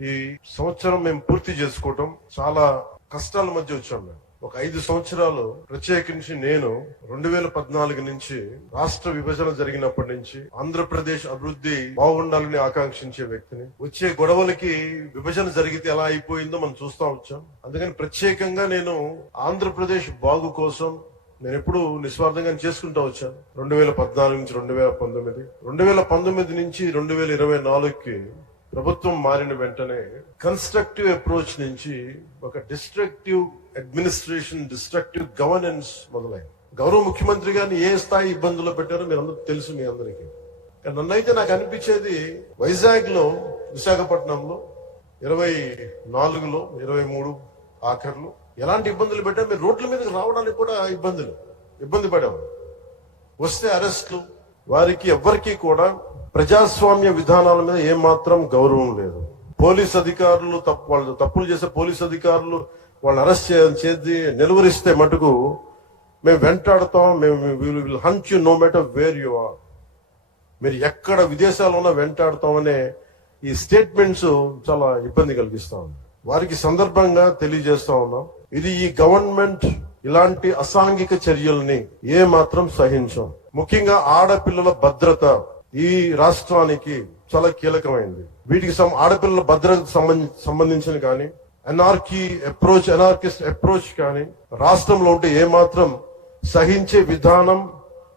ఈ సంవత్సరం మేము పూర్తి చేసుకోవటం చాలా కష్టాల మధ్య వచ్చాం మేము. ఒక ఐదు సంవత్సరాలు ప్రత్యేకించి నేను రెండు వేల పద్నాలుగు నుంచి రాష్ట్ర విభజన జరిగినప్పటి నుంచి ఆంధ్రప్రదేశ్ అభివృద్ధి బాగుండాలని ఆకాంక్షించే వ్యక్తిని. వచ్చే గొడవలకి విభజన జరిగితే ఎలా అయిపోయిందో మనం చూస్తా వచ్చాం. అందుకని ప్రత్యేకంగా నేను ఆంధ్రప్రదేశ్ బాగు కోసం నేను ఎప్పుడు నిస్వార్థంగా చేసుకుంటూ వచ్చాను. రెండు వేల పద్నాలుగు నుంచి రెండు వేల పంతొమ్మిది. రెండు వేల పంతొమ్మిది నుంచి రెండు వేల ఇరవై నాలుగుకి ప్రభుత్వం మారిన వెంటనే కన్స్ట్రక్టివ్ అప్రోచ్ నుంచి ఒక డిస్ట్రక్టివ్ అడ్మినిస్ట్రేషన్ డిస్ట్రక్టివ్ గవర్నెన్స్ మొదలైంది. గౌరవ ముఖ్యమంత్రి గారిని ఏ స్థాయి ఇబ్బందుల్లో పెట్టారో మీరు అందరూ తెలుసు మీ అందరికీ. కానీ నన్నైతే నాకు అనిపించేది వైజాగ్లో విశాఖపట్నంలో ఇరవై నాలుగులో ఇరవై మూడు ఆఖర్లు ఎలాంటి ఇబ్బందులు పెట్టారు మీరు రోడ్ల మీదకి రావడానికి కూడా ఇబ్బందులు ఇబ్బంది పడేవారు వస్తే అరెస్ట్లు వారికి ఎవ్వరికీ కూడా ప్రజాస్వామ్య విధానాల మీద ఏమాత్రం గౌరవం లేదు. పోలీస్ అధికారులు తప్పు వాళ్ళు తప్పులు చేసే పోలీస్ అధికారులు వాళ్ళు అరెస్ట్ చేసి నిలువరిస్తే మటుకు మేము వెంటాడతాం మేము will hunt you no matter where you are. మీరు ఎక్కడ విదేశాల్లో ఉన్నా వెంటాడతామనే ఈ స్టేట్మెంట్స్ చాలా ఇబ్బంది కలిగిస్తా ఉంది. వారికి సందర్భంగా తెలియజేస్తా ఉన్నాం. ఇది ఈ గవర్నమెంట్ ఇలాంటి అసాంఘిక చర్యల్ని ఏ మాత్రం సహించం. ముఖ్యంగా ఆడపిల్లల భద్రత. ఈ రాష్ట్రానికి చాలా కీలకమైంది. వీటికి సం- ఆడపిల్లల భద్రతకు సంబంధించిన కానీ ఎన్ఆర్కీ అప్రోచ్ ఎన్ఆర్కిస్ట్ అప్రోచ్ కానీ రాష్ట్రంలో ఉంటే ఏమాత్రం సహించే విధానం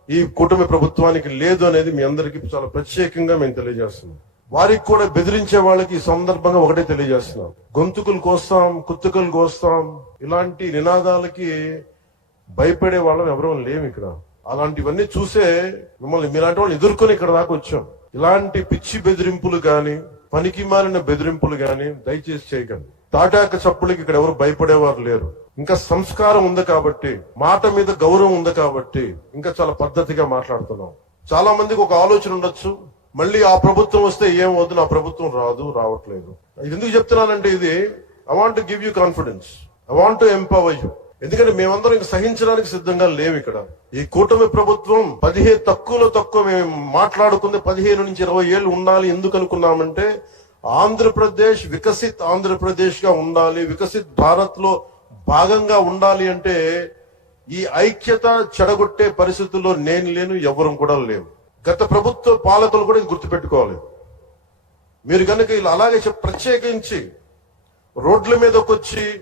ఈ కూటమి ప్రభుత్వానికి లేదు అనేది మీ అందరికీ చాలా ప్రత్యేకంగా మేము తెలియజేస్తున్నాం. వారికి కూడా బెదిరించే వాళ్ళకి ఈ సందర్భంగా ఒకటే తెలియజేస్తున్నాం. గొంతుకులు కోస్తాం కుత్తుకలు కోస్తాం ఇలాంటి నినాదాలకి భయపడే వాళ్ళం ఎవరూ లేము ఇక్కడ. అలాంటివన్నీ చూసే మిమ్మల్ని మీలాంటి వాళ్ళు ఎదుర్కొని ఇక్కడ దాకా వచ్చాం. ఇలాంటి పిచ్చి బెదిరింపులు కానీ పనికి మారిన బెదిరింపులు కానీ దయచేసి చేయకండి. తాటాక చప్పులకి ఇక్కడ ఎవరు భయపడేవారు లేరు. ఇంకా సంస్కారం ఉంది కాబట్టి మాట మీద గౌరవం ఉంది కాబట్టి ఇంకా చాలా పద్ధతిగా మాట్లాడుతున్నాం. చాలా మందికి ఒక ఆలోచన ఉండొచ్చు. మళ్ళీ ఆ ప్రభుత్వం వస్తే ఏం వద్దు నా ప్రభుత్వం రాదు రావట్లేదు. ఎందుకు చెప్తున్నానంటే ఇది I want give you confidence I want empower you ఎందుకంటే మేమందరం ఇంక సహించడానికి సిద్ధంగా లేవు ఇక్కడ. ఈ కూటమి ప్రభుత్వం పదిహేను తక్కువలో తక్కువ మేము మాట్లాడుకుంది పదిహేను నుంచి ఇరవై ఏళ్ళు ఉండాలి ఎందుకు అనుకున్నామంటే ఆంధ్రప్రదేశ్ వికసిత్ ఆంధ్రప్రదేశ్గా ఉండాలి వికసిత్ భారత్లో భాగంగా ఉండాలి అంటే ఈ ఐక్యత చెడగొట్టే పరిస్థితుల్లో నేను లేను ఎవరు కూడా లేవు గత ప్రభుత్వ పాలకులు కూడా ఇది గుర్తుపెట్టుకోవాలి. మీరు కనుక ఇలా అలాగే చెప్- ప్రత్యేకించి రోడ్ల మీదకి వచ్చి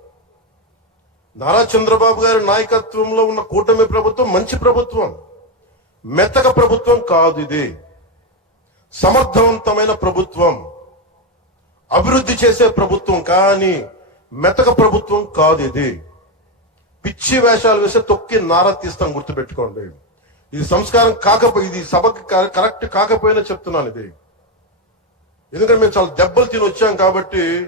నారా చంద్రబాబు గారి నాయకత్వంలో ఉన్న కూటమి ప్రభుత్వం మంచి ప్రభుత్వం. మెత్తక ప్రభుత్వం కాదు ఇది. సమర్థవంతమైన ప్రభుత్వం. అభివృద్ధి చేసే ప్రభుత్వం కానీ మెతక ప్రభుత్వం కాదు ఇది. పిచ్చి వేషాలు వేసే తొక్కి నారా తీస్తాం గుర్తుపెట్టుకోండి. ఇది సంస్కారం కాకపోయి ఇది సభకి కరెక్ట్ కాకపోయినా చెప్తున్నాను ఇది. ఎందుకంటే మేము చాలా దెబ్బలు తిని వచ్చాం కాబట్టి